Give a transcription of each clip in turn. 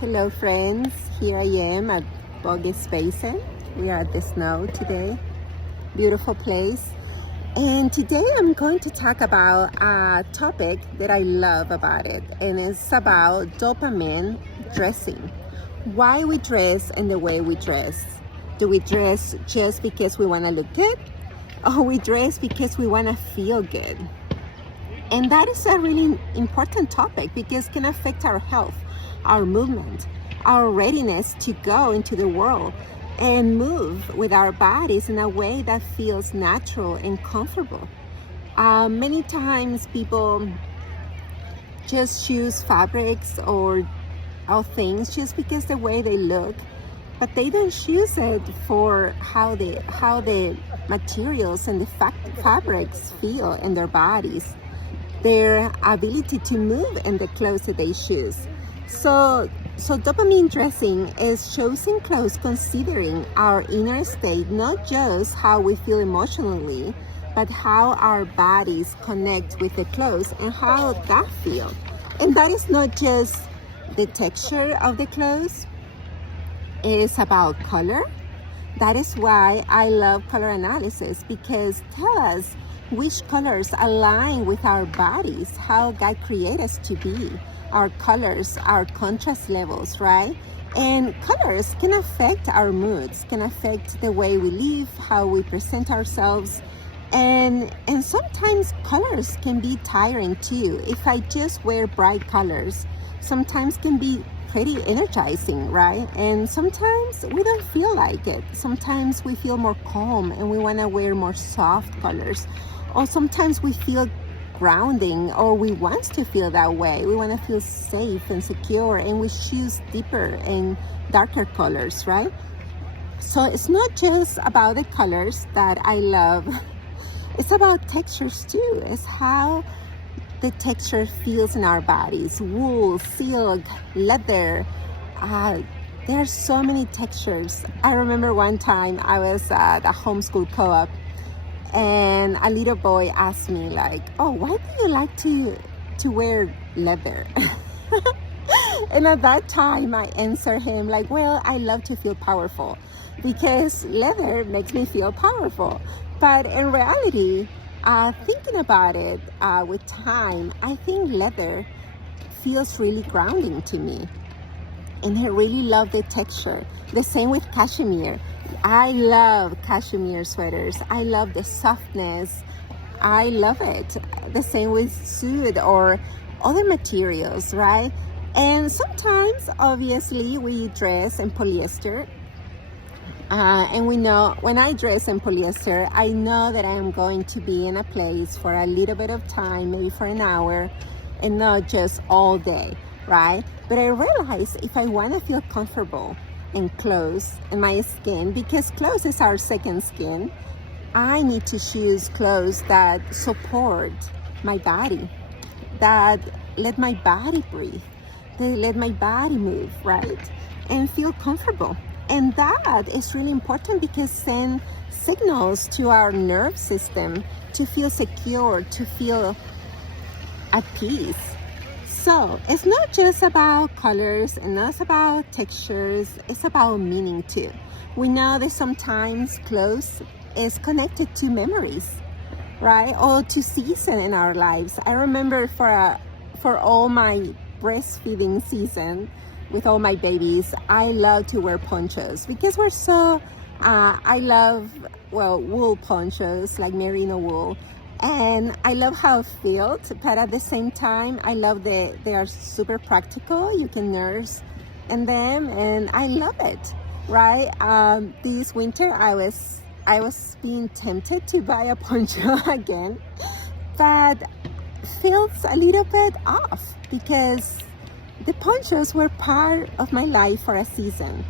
Hello friends, here I am at Bogus Basin. We are at the snow today. Beautiful place. And today I'm going to talk about a topic that I love about it, and it's about dopamine dressing. Why we dress and the way we dress. Do we dress just because we want to look good? Or we dress because we want to feel good? And that is a really important topic because it can affect our health, our movement, our readiness to go into the world and move with our bodies in a way that feels natural and comfortable. Many times people just choose fabrics or things just because the way they look, but they don't choose it for how the materials and the fabrics feel in their bodies, their ability to move and the clothes that they choose. So dopamine dressing is choosing clothes considering our inner state, not just how we feel emotionally, but how our bodies connect with the clothes and how that feels. And that is not just the texture of the clothes, it is about color. That is why I love color analysis, because tell us which colors align with our bodies, how God created us to be, our colors, our contrast levels, right? And colors can affect our moods, can affect the way we live, how we present ourselves. And sometimes colors can be tiring too. If I just wear bright colors, sometimes can be pretty energizing, right? And sometimes we don't feel like it. Sometimes we feel more calm and we want to wear more soft colors. Or sometimes we feel grounding, or we want to feel that way. We want to feel safe and secure, and we choose deeper and darker colors, right? So it's not just about the colors that I love. It's about textures too. It's how the texture feels in our bodies. Wool, silk, leather. There are so many textures. I remember one time I was at a homeschool co-op, and a little boy asked me like, oh, why do you like to wear leather? And at that time I answered him like, well, I love to feel powerful because leather makes me feel powerful. But in reality, thinking about it with time, I think leather feels really grounding to me. And I really love the texture. The same with cashmere. I love cashmere sweaters. I love the softness. I love it. The same with suede or other materials, right? And sometimes, obviously, we dress in polyester. And we know when I dress in polyester, I know that I am going to be in a place for a little bit of time, maybe for an hour, and not just all day, right? But I realize if I want to feel comfortable in clothes and my skin, because clothes is our second skin, I need to choose clothes that support my body, that let my body breathe, that let my body move, right? And feel comfortable. And that is really important because send signals to our nerve system to feel secure, to feel at peace. So it's not just about colors and not about textures, it's about meaning too. We know that sometimes clothes is connected to memories, right? Or to season in our lives. I remember for all my breastfeeding season with all my babies, I love to wear ponchos because we're so, I love, wool ponchos like merino wool. And I love how it feels, but at the same time, I love they are super practical. You can nurse in them, and I love it, right? This winter, I was being tempted to buy a poncho again, but feels a little bit off because the ponchos were part of my life for a season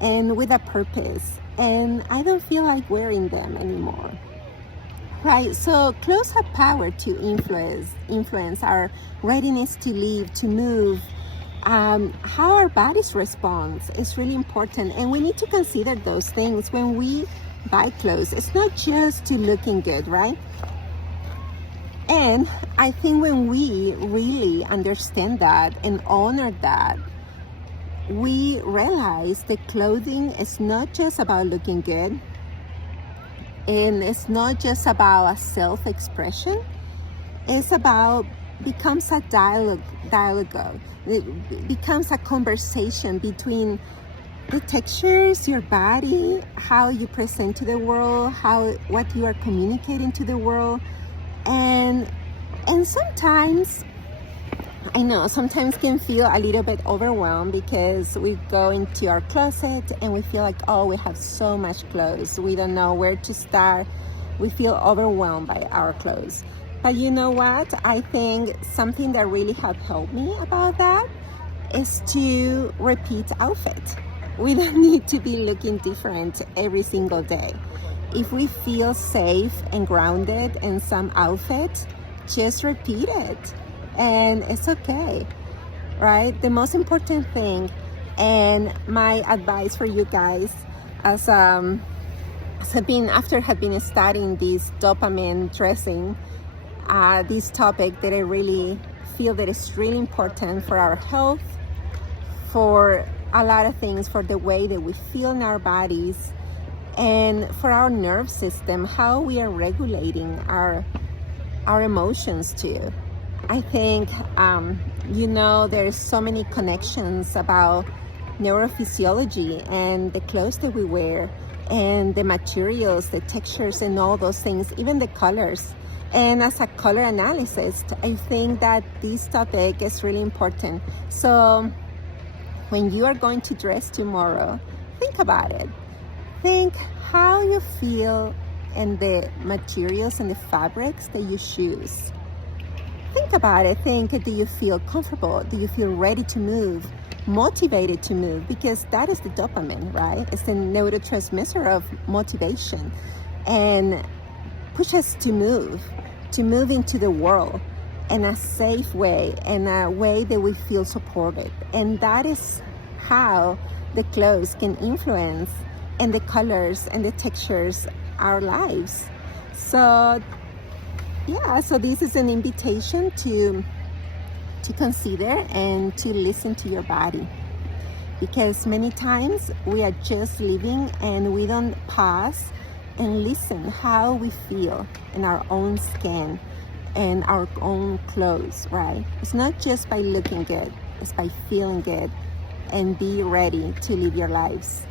and with a purpose, and I don't feel like wearing them anymore. Right, so clothes have power to influence our readiness to live, to move. How our bodies respond is really important, and we need to consider those things when we buy clothes. It's not just to looking good, right? And I think when we really understand that and honor that, we realize that clothing is not just about looking good, and it's not just about a self-expression. It's about becomes a dialogue. It becomes a conversation between the textures, your body, how you present to the world, what you are communicating to the world, and sometimes, I know, sometimes can feel a little bit overwhelmed because we go into our closet and we feel like, oh, we have so much clothes. We don't know where to start. We feel overwhelmed by our clothes. But you know what? I think something that really have helped me about that is to repeat outfit. We don't need to be looking different every single day. If we feel safe and grounded in some outfit, just repeat it. And it's okay, right? The most important thing, and my advice for you guys, after have been studying this dopamine dressing, this topic that I really feel that is really important for our health, for a lot of things, for the way that we feel in our bodies, and for our nerve system, how we are regulating our emotions too. I think, there's so many connections about neurophysiology and the clothes that we wear and the materials, the textures and all those things, even the colors. And as a color analyst, I think that this topic is really important. So when you are going to dress tomorrow, think about it. Think how you feel in the materials and the fabrics that you choose. Think about it. Think, do you feel comfortable? Do you feel ready to move? Motivated to move? Because that is the dopamine, right? It's the neurotransmitter of motivation and push us to move into the world in a safe way, in a way that we feel supported. And that is how the clothes can influence, and the colors and the textures, our lives. So this is an invitation to consider and to listen to your body, because many times we are just living and we don't pause and listen how we feel in our own skin and our own clothes, right? It's not just by looking good, it's by feeling good, and be ready to live your lives.